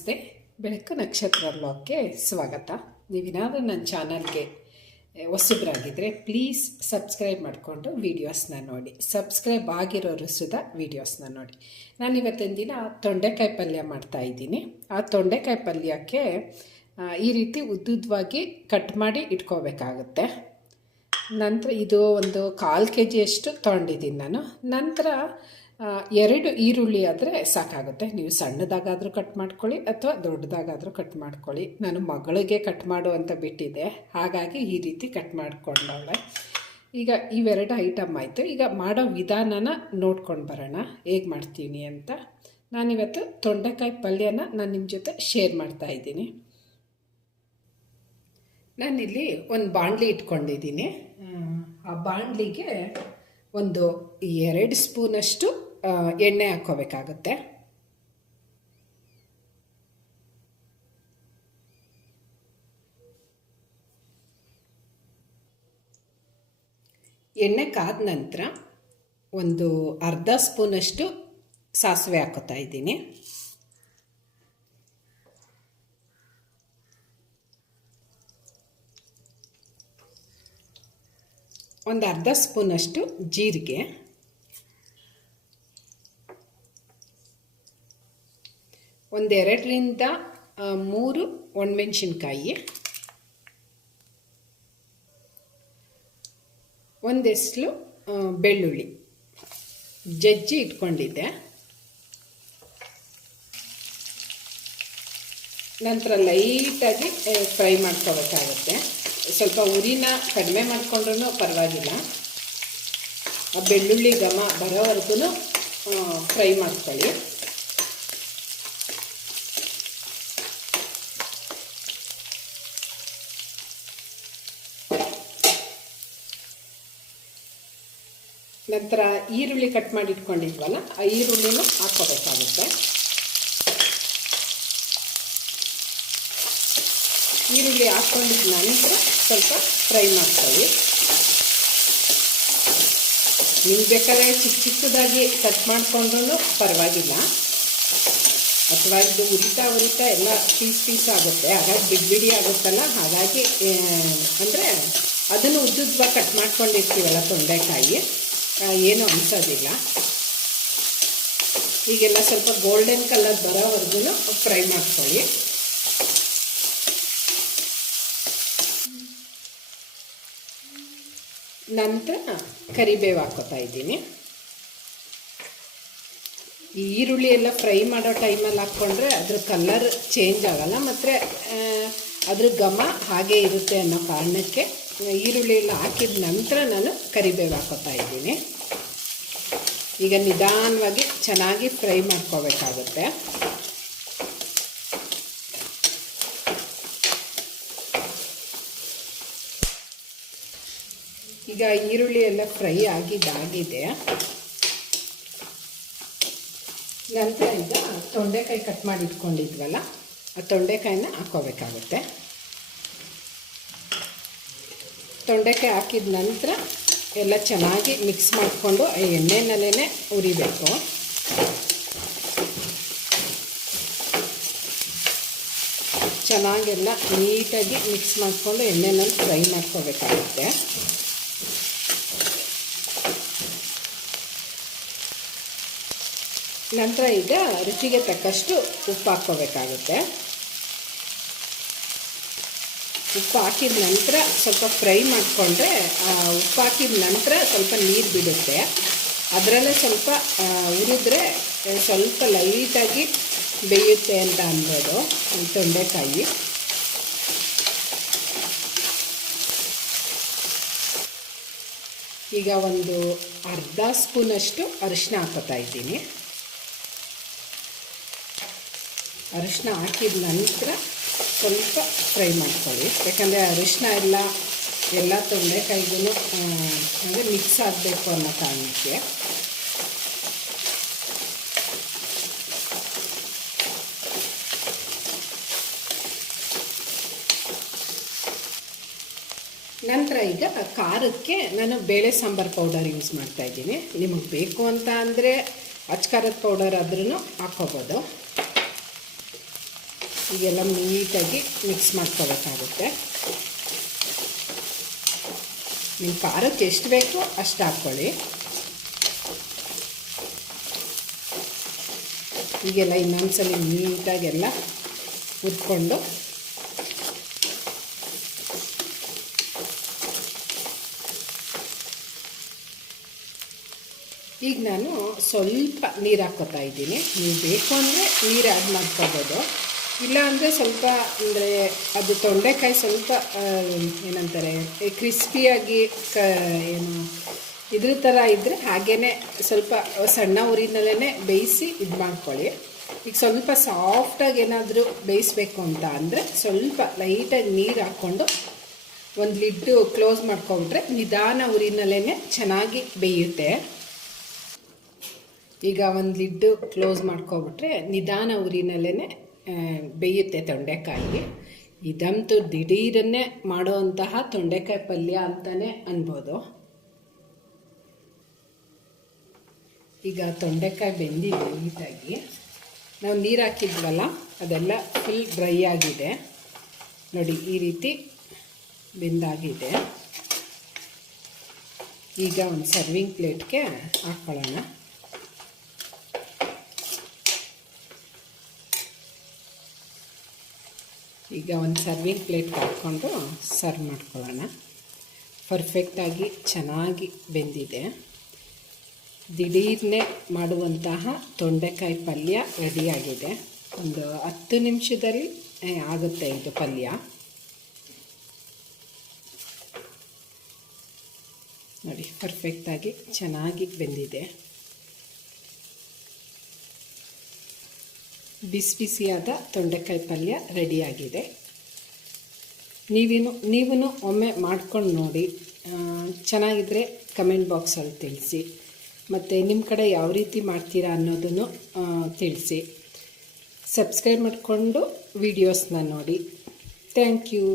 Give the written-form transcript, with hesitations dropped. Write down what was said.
ನಮಸ್ತೆ. ಬೆಳಕು ನಕ್ಷತ್ರ ವ್ಲಾಗ್ಗೆ ಸ್ವಾಗತ. ನೀವೇನಾದರೂ ನನ್ನ ಚಾನಲ್ಗೆ ಹೊಸಬ್ರಾಗಿದ್ದರೆ ಪ್ಲೀಸ್ ಸಬ್ಸ್ಕ್ರೈಬ್ ಮಾಡಿಕೊಂಡು ವೀಡಿಯೋಸ್ನ ನೋಡಿ. ಸಬ್ಸ್ಕ್ರೈಬ್ ಆಗಿರೋರು ಸುಧಾ ವೀಡಿಯೋಸ್ನ ನೋಡಿ. ನಾನು ಇವತ್ತಿನ ದಿನ ತೊಂಡೆಕಾಯಿ ಪಲ್ಯ ಮಾಡ್ತಾಯಿದ್ದೀನಿ. ಆ ತೊಂಡೆಕಾಯಿ ಪಲ್ಯಕ್ಕೆ ಈ ರೀತಿ ಉದ್ದುದ್ದವಾಗಿ ಕಟ್ ಮಾಡಿ ಇಟ್ಕೋಬೇಕಾಗುತ್ತೆ. ನಂತರ ಇದು ಒಂದು 1/4 kg ತೊಗೊಂಡಿದ್ದೀನಿ ನಾನು. ನಂತರ 2 ಈರುಳ್ಳಿ ಆದರೆ ಸಾಕಾಗುತ್ತೆ. ನೀವು ಸಣ್ಣದಾಗಾದರೂ ಕಟ್ ಮಾಡ್ಕೊಳ್ಳಿ ಅಥವಾ ದೊಡ್ಡದಾಗಾದರೂ ಕಟ್ ಮಾಡ್ಕೊಳ್ಳಿ. ನಾನು ಮಗಳಿಗೆ ಕಟ್ ಮಾಡು ಅಂತ ಬಿಟ್ಟಿದ್ದೆ, ಹಾಗಾಗಿ ಈ ರೀತಿ ಕಟ್ ಮಾಡಿಕೊಂಡವಳೆ. ಈಗ ಇವೆರಡು ಐಟಮ್ ಆಯಿತು. ಈಗ ಮಾಡೋ ವಿಧಾನನ ನೋಡ್ಕೊಂಡು ಬರೋಣ ಹೇಗೆ ಮಾಡ್ತೀನಿ ಅಂತ. ನಾನಿವತ್ತು ತೊಂಡೆಕಾಯಿ ಪಲ್ಯನ ನಾನು ನಿಮ್ಮ ಜೊತೆ ಶೇರ್ ಮಾಡ್ತಾಯಿದ್ದೀನಿ. ನಾನಿಲ್ಲಿ ಒಂದು ಬಾಣಲಿ ಇಟ್ಕೊಂಡಿದ್ದೀನಿ. ಆ ಬಾಣಲಿಗೆ ಒಂದು 2 ಸ್ಪೂನಷ್ಟು ಎಣ್ಣೆ ಹಾಕ್ಕೋಬೇಕಾಗುತ್ತೆ. ಎಣ್ಣೆ ಕಾದ ನಂತರ ಒಂದು ಅರ್ಧ ಸ್ಪೂನಷ್ಟು ಸಾಸಿವೆ ಹಾಕೋತಾ ಇದ್ದೀನಿ. ಒಂದು ಅರ್ಧ ಸ್ಪೂನಷ್ಟು ಜೀರಿಗೆ, ಒಂದು 2ರಿಂದ 3 ಒಣಮೆಣಸಿನ್ಕಾಯಿ, ಒಂದೆಸ್ಲು ಬೆಳ್ಳುಳ್ಳಿ ಜಜ್ಜಿ ಇಟ್ಕೊಂಡಿದ್ದೆ. ನಂತರ ಲೈಟಾಗಿ ಫ್ರೈ ಮಾಡ್ಕೋಬೇಕಾಗುತ್ತೆ. ಸ್ವಲ್ಪ ಉರಿನ ಕಡಿಮೆ ಮಾಡಿಕೊಂಡ್ರೂ ಪರವಾಗಿಲ್ಲ. ಆ ಬೆಳ್ಳುಳ್ಳಿ ಘಮ ಬರೋವರೆಗೂ ಫ್ರೈ ಮಾಡ್ಕೊಳ್ಳಿ. ನಂತರ ಈರುಳ್ಳಿ ಕಟ್ ಮಾಡಿ ಇಟ್ಕೊಂಡಿದ್ವಲ್ಲ, ಆ ಈರುಳ್ಳಿನೂ ಹಾಕ್ಕೋಬೇಕಾಗುತ್ತೆ. ಈರುಳ್ಳಿ ಹಾಕ್ಕೊಂಡಿದ್ದ ನಂತರ ಸ್ವಲ್ಪ ಫ್ರೈ ಮಾಡ್ಕೊಳ್ಳಿ. ನಿಮ್ಗೆ ಬೇಕಾದ್ರೆ ಚಿಕ್ಕದಾಗಿ ಕಟ್ ಮಾಡಿಕೊಂಡ್ರೂ ಪರವಾಗಿಲ್ಲ, ಅಥವಾ ಇದು ಉರಿತಾ ಎಲ್ಲ ಪೀಸ್ ಆಗುತ್ತೆ, ಹಾಗಾಗಿ ಬಿಡಿ ಆಗುತ್ತಲ್ಲ. ಹಾಗಾಗಿ ಅಂದರೆ ಅದನ್ನು ಉದ್ದುದ್ದವಾಗಿ ಕಟ್ ಮಾಡ್ಕೊಂಡಿರ್ತೀವಲ್ಲ ತೊಂಡೆಕಾಯಿ, ಏನೂ ಅನಿಸೋದಿಲ್ಲ. ಈಗೆಲ್ಲ ಸ್ವಲ್ಪ ಗೋಲ್ಡನ್ ಕಲರ್ ಬರೋವರೆಗೂ ಫ್ರೈ ಮಾಡ್ಕೊಳ್ಳಿ. ನಂತರ ಕರಿಬೇವು ಹಾಕ್ಕೋತಾ ಇದ್ದೀನಿ. ಈ ಈರುಳ್ಳಿ ಎಲ್ಲ ಫ್ರೈ ಮಾಡೋ ಟೈಮಲ್ಲಿ ಹಾಕ್ಕೊಂಡ್ರೆ ಅದ್ರ ಕಲರ್ ಚೇಂಜ್ ಆಗೋಲ್ಲ, ಮತ್ತು ಅದ್ರ ಘಮ ಹಾಗೇ ಇರುತ್ತೆ ಅನ್ನೋ ಕಾರಣಕ್ಕೆ ಈರುಳ್ಳಿ ಎಲ್ಲ ಹಾಕಿದ ನಂತರ ನಾನು ಕರಿಬೇವು ಹಾಕ್ಕೋತಾ ಇದ್ದೀನಿ. ಈಗ ನಿಧಾನವಾಗಿ ಚೆನ್ನಾಗಿ ಫ್ರೈ ಮಾಡ್ಕೋಬೇಕಾಗುತ್ತೆ. ಈಗ ಈರುಳ್ಳಿ ಎಲ್ಲ ಫ್ರೈ ಆಗಿದೆ. ನಂತರ ಈಗ ತೊಂಡೆಕಾಯಿ ಕಟ್ ಮಾಡಿ ಇಟ್ಕೊಂಡಿದ್ವಲ್ಲ, ಆ ತೊಂಡೆಕಾಯಿನ ಹಾಕ್ಕೋಬೇಕಾಗುತ್ತೆ. ತೊಂಡೆಕಾಯಿ ಹಾಕಿದ ನಂತರ ಎಲ್ಲ ಚೆನ್ನಾಗಿ ಮಿಕ್ಸ್ ಮಾಡಿಕೊಂಡು ಎಣ್ಣೆನಲ್ಲೇ ಉರಿಬೇಕು. ಚೆನ್ನಾಗೆಲ್ಲ ನೀಟಾಗಿ ಮಿಕ್ಸ್ ಮಾಡಿಕೊಂಡು ಎಣ್ಣೆನಲ್ಲಿ ಫ್ರೈ ಮಾಡ್ಕೋಬೇಕಾಗುತ್ತೆ. ನಂತರ ಈಗ ರುಚಿಗೆ ತಕ್ಕಷ್ಟು ಉಪ್ಪು ಹಾಕ್ಕೋಬೇಕಾಗುತ್ತೆ. ಉಪ್ಪು ಹಾಕಿದ ನಂತರ ಸ್ವಲ್ಪ ಫ್ರೈ ಮಾಡಿಕೊಂಡ್ರೆ, ಉಪ್ಪು ಹಾಕಿದ ನಂತರ ಸ್ವಲ್ಪ ನೀರು ಬಿಡುತ್ತೆ. ಅದರಲ್ಲೇ ಸ್ವಲ್ಪ ಉರಿದ್ರೆ ಸ್ವಲ್ಪ ಲೈಟಾಗಿ ಬೇಯುತ್ತೆ ಅಂತ ಅನ್ಬೋದು ತೊಂಡೆಕಾಯಿ. ಈಗ ಒಂದು ಅರ್ಧ ಸ್ಪೂನಷ್ಟು ಅರಿಶಿನ ಹಾಕೋತಾ ಇದ್ದೀನಿ. ಅರಿಶಿನ ಹಾಕಿದ ನಂತರ ಸ್ವಲ್ಪ ಫ್ರೈ ಮಾಡ್ಕೊಳ್ಳಿ, ಯಾಕಂದರೆ ಅರಿಶಿನ ಎಲ್ಲ ತೊಂಡೆಕಾಯಿಗೂ ಅಂದರೆ ಮಿಕ್ಸ್ ಆಗಬೇಕು ಅನ್ನೋ ಕಾರಣಕ್ಕೆ. ನಂತರ ಈಗ ಖಾರಕ್ಕೆ ನಾನು ಬೇಳೆ ಸಾಂಬಾರು ಪೌಡರ್ ಯೂಸ್ ಮಾಡ್ತಾಯಿದ್ದೀನಿ. ನಿಮಗೆ ಬೇಕು ಅಂತ ಅಂದರೆ ಅಚ್ಚ ಖಾರದ ಪೌಡರ್ ಆದ್ರೂ ಹಾಕ್ಕೋಬೋದು. ಈಗೆಲ್ಲ ನೀಟಾಗಿ ಮಿಕ್ಸ್ ಮಾಡ್ಕೋಬೇಕಾಗುತ್ತೆ. ನಿಮ್ಮ ಖಾರಕ್ಕೆ ಎಷ್ಟು ಬೇಕೋ ಅಷ್ಟು ಹಾಕ್ಕೊಳ್ಳಿ. ಈಗೆಲ್ಲ ಇನ್ನೊಂದ್ಸಲ ನೀಟಾಗೆಲ್ಲ ಹುರ್ಕೊಂಡು ಈಗ ನಾನು ಸ್ವಲ್ಪ ನೀರು ಹಾಕ್ಕೋತಾ ಇದ್ದೀನಿ. ನೀವು ಬೇಕು ಅಂದರೆ ನೀರು ಆ್ಯಡ್ ಮಾಡ್ಕೋಬೋದು, ಇಲ್ಲ ಅಂದರೆ ಸ್ವಲ್ಪ ಅಂದರೆ ಅದು ತೊಂಡೆಕಾಯಿ ಸ್ವಲ್ಪ ಏನಂತಾರೆ ಕ್ರಿಸ್ಪಿಯಾಗಿ ಏನು ಇದ್ರ ಥರ ಇದ್ದರೆ ಹಾಗೇ ಸ್ವಲ್ಪ ಸಣ್ಣ ಉರಿನಲ್ಲೇ ಬೇಯಿಸಿ ಇದು ಮಾಡ್ಕೊಳ್ಳಿ. ಈಗ ಸ್ವಲ್ಪ ಸಾಫ್ಟಾಗಿ ಏನಾದರೂ ಬೇಯಿಸ್ಬೇಕು ಅಂತ ಅಂದರೆ ಸ್ವಲ್ಪ ಲೈಟಾಗಿ ನೀರು ಹಾಕ್ಕೊಂಡು ಒಂದು ಲಿಡ್ಡು ಕ್ಲೋಸ್ ಮಾಡ್ಕೊಂಡ್ರೆ ನಿಧಾನ ಉರಿನಲ್ಲೇ ಚೆನ್ನಾಗಿ ಬೇಯುತ್ತೆ. ಈಗ ಒಂದು ಲಿಡ್ಡು ಕ್ಲೋಸ್ ಮಾಡ್ಕೊಬಿಟ್ರೆ ನಿಧಾನ ಉರಿನಲ್ಲೇ ಬೇಯುತ್ತೆ ತೊಂಡೆಕಾಯಿ. ಇದಂತೂ ದಿಢೀರನ್ನೇ ಮಾಡೋವಂತಹ ತೊಂಡೆಕಾಯಿ ಪಲ್ಯ ಅಂತಲೇ ಅನ್ಬೋದು. ಈಗ ತೊಂಡೆಕಾಯಿ ಬೆಂದಿದೆ ನೀಟಾಗಿ. ನಾವು ನೀರು ಹಾಕಿದ್ವಲ್ಲ ಅದೆಲ್ಲ ಫುಲ್ ಡ್ರೈ ಆಗಿದೆ ನೋಡಿ, ಈ ರೀತಿ ಬೆಂದಾಗಿದೆ. ಈಗ ಒಂದು ಸರ್ವಿಂಗ್ ಪ್ಲೇಟ್ಗೆ ಹಾಕ್ಕೊಳ್ಳೋಣ. ಈಗ ಒಂದು ಸರ್ವಿಂಗ್ ಪ್ಲೇಟ್ಗೆ ಹಾಕ್ಕೊಂಡು ಸರ್ವ್ ಮಾಡ್ಕೊಳ್ಳೋಣ. ಪರ್ಫೆಕ್ಟಾಗಿ ಚೆನ್ನಾಗಿ ಬೆಂದಿದೆ. ದಿಢೀರ್ನೇ ಮಾಡುವಂತಹ ತೊಂಡೆಕಾಯಿ ಪಲ್ಯ ರೆಡಿಯಾಗಿದೆ. ಒಂದು 10 ನಿಮಿಷದಲ್ಲಿ ಆಗುತ್ತೆ ಇದು ಪಲ್ಯ. ನೋಡಿ, ಪರ್ಫೆಕ್ಟಾಗಿ ಚೆನ್ನಾಗಿ ಬೆಂದಿದೆ. ಬಿಸಿ ಬಿಸಿಯಾದ ತೊಂಡೆಕಾಯಿ ಪಲ್ಯ ರೆಡಿಯಾಗಿದೆ. ನೀವೂ ಒಮ್ಮೆ ಮಾಡ್ಕೊಂಡು ನೋಡಿ. ಚೆನ್ನಾಗಿದ್ದರೆ ಕಮೆಂಟ್ ಬಾಕ್ಸಲ್ಲಿ ತಿಳಿಸಿ. ಮತ್ತು ನಿಮ್ಮ ಕಡೆ ಯಾವ ರೀತಿ ಮಾಡ್ತೀರಾ ಅನ್ನೋದನ್ನು ತಿಳಿಸಿ. ಸಬ್ಸ್ಕ್ರೈಬ್ ಮಾಡಿಕೊಂಡು ವೀಡಿಯೋಸ್ನ ನೋಡಿ. Thank you.